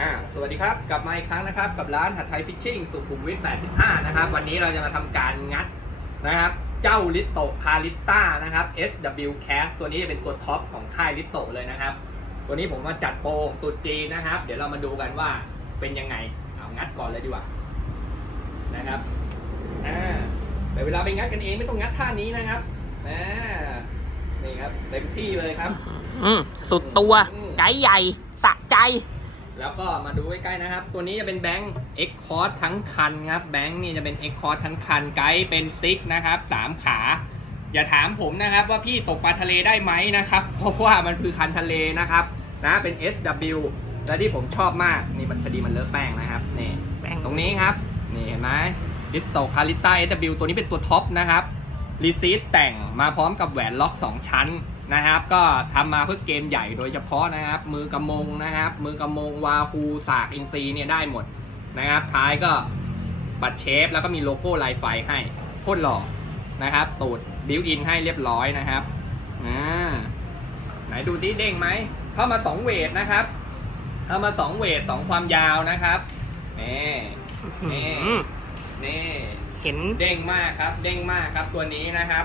อ่าสวัสดีครับ กลับมาอีกครั้งนะครับ กับร้านหัดไทยฟิชชิ่งสุขุมวิท 85 นะครับ วันนี้เราจะมาทำการงัดนะครับ เจ้าลิโตคาลิต้านะครับ SW Cast ตัวนี้จะเป็นตัวท็อปของค่ายลิโตเลยนะครับตัวนี้ผมมาจัดโปรตุดจีนนะครับ เดี๋ยวเรามาดูกันว่าเป็นยังไง เอางัดก่อนเลยดีกว่านะครับอ่าแต่เวลาไปงัดกันเองไม่ต้องงัดท่านี้นะครับอ่านี่ครับเต็มที่เลยครับ อืมสุดตัวอืมไกด์ใหญ่ สะใจ แล้วก็มาดูใกล้ๆนะครับ ตัวนี้จะเป็นแบงค์ X c o r s ทั้งคันครับ แบงค์นี่จะเป็น X c o r s ทั้งคัน ไกด์เป็นซิกนะครับสามขา อย่าถามผมนะครับว่าพี่ตกปลาทะเลได้ไหมนะครับ เพราะว่ามันคือคันทะเลนะครับนะเป็น SW และที่ผมชอบมากนี่มันพอดีมันเลอะแป้งนะครับนี่แป้งตรงนี้ครับนี่เห็นไหมดิสโตคาริต้า SW ตัวนี้เป็นตัวท็อปนะครับรีซีดแต่งมาพร้อมกับแหวนล็อก 2 ชั้น นะครับก็ทำมาเพื่อเกมใหญ่โดยเฉพาะนะครับ มือกระมงนะครับ มือกระมงวาฮูสากอินซีเนี่ยได้หมดนะครับ ท้ายก็บัตรเชฟแล้วก็มีโลโก้ลายไฟให้โคตรหล่อนะครับ ตูดบิวอินให้เรียบร้อยนะครับอ่าไหนดูที่เด้งไหม เข้ามา2เวทนะครับ เข้ามา2เวท2ความยาวนะครับนี่นี่อืมนี่เห็นเด้งมากครับ เด้งมากครับตัวนี้นะครับ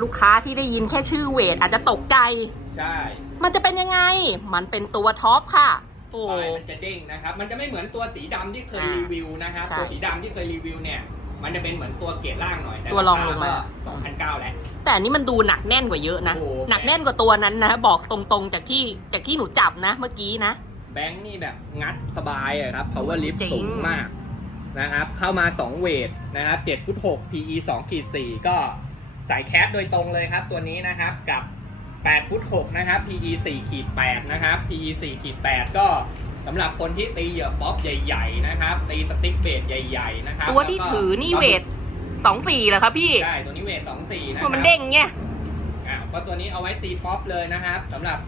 ลูกค้าที่ได้ยินแค่ชื่อเวทอาจจะตกใจ ใช่มันจะเป็นยังไง มันเป็นตัวท็อปค่ะ โอ้ ปลายมันจะเด้งนะครับ มันจะไม่เหมือนตัวสีดำที่เคยอ่ารีวิวนะครับ ใช่ตัวสีดำที่เคยรีวิวเนี่ย มันจะเป็นเหมือนตัวเกรดล่างหน่อยแต่ตัวรองลงมา สองพันเก้าแหละ แต่อันนี้มันดูหนักแน่นกว่าเยอะนะ โอ้โหหนักแน่นกว่าตัวนั้นนะ บอกตรงๆจากที่จากที่หนูจับนะ เมื่อกี้นะ แบงค์นี่แบบงัดสบายอะครับ power lift จริง สูงมากนะครับ เข้ามา 2 เวทนะครับ7ฟุต6 PE 2ขีด4ก็ สายแคสโดยตรงเลยครับตัวนี้นะครับกับ8ฟุต6นะครับ PE 4ขีด8นะครับ PE 4ขีด8ก็สำหรับคนที่ตีเหยื่อป๊อปใหญ่ๆนะครับ ตีสติ๊กเบสใหญ่ๆนะครับตัวที่แล้ก็ถือนี่เวทสองสี่เหรอครับพี่ใช่ตัวนี้เวท2 4นะคตัวรับมันเด้งเงี้ยอ่าก็ตัวนี้เอาไว้ตีป๊อปเลยนะครับสำหรับ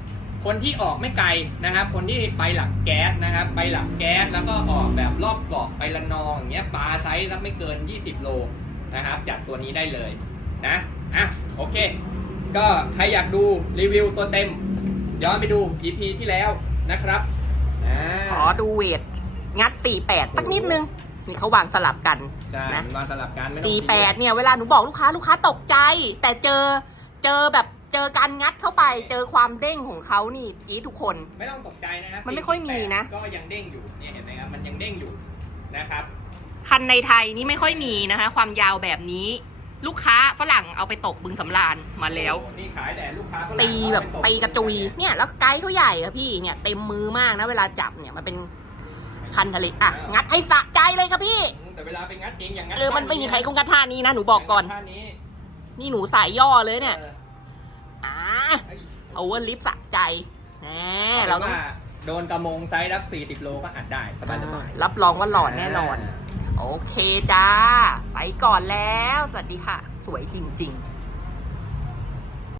คนที่ออกไม่ไกลนะครับ คนที่ไปหลักแก๊สนะครับ ไปหลักแก๊สแล้วก็ออกแบบรอบเกาะไปละนองอย่างเงี้ยปลาไซส์สักไม่เกิน 20 โลนะครับจัดตัวนี้ได้เลย นะอะโอเค ก็ใครอยากดูรีวิวตัวเต็ม ย้อนไปดู EP ที่แล้วนะครับอ่าขอดูเวท งัดตีแปดสักนิดนึง นี่เขาวางสลับกันใช่นะมาสลับกันไม่ต้องตีซีแปเรียดสเนี่ยเวลาหนูบอกลูกค้าลูกค้าตกใจ แต่เจอเจอแบบเจอการงัดเข้าไป เจอความเด้งของเขานี่จี๊ดทุกคน ไม่ต้องตกใจนะครับมันไม่ค่อยมีนะ ก็ยังเด้งอยู่เนี่ยเห็นไหมครับมันยังเด้งอยู่นะครับ คันในไทยนี่ไม่ค่อยมีนะคะ ความยาวแบบนี้ ลูกค้าฝรั่งเอาไปตกบึงสำราญมาแล้วโอ้นี่ขายแต่ลูกค้าฝรั่งตีแบบเอาตีไปกระจุย เนี่ยแล้วไกด์เขาใหญ่อะพี่เนี่ยเต็มมือมากนะเวลาจับเนี่ยมันเป็นคันทะเลอะงัดให้สะใจเลยครับพี่แต่เวลาไปงัดเองอย่างงัดเออมันไม่มีใครเขางัดท่านี้นะหนูบอกก่อน ท่านี้นี่หนูสายย่อเลยเนี่ยอออ่าเอ้ยโอเวอร์ลิฟสะใจแหมเราต้องว่โดนกระมงไซส์รักสี่สิบโลก็อัดได้สบายสบายรับรองว่าหล่อแน่นอน โอเคจ้า ไปก่อนแล้ว สวัสดีค่ะ สวยจริง ๆ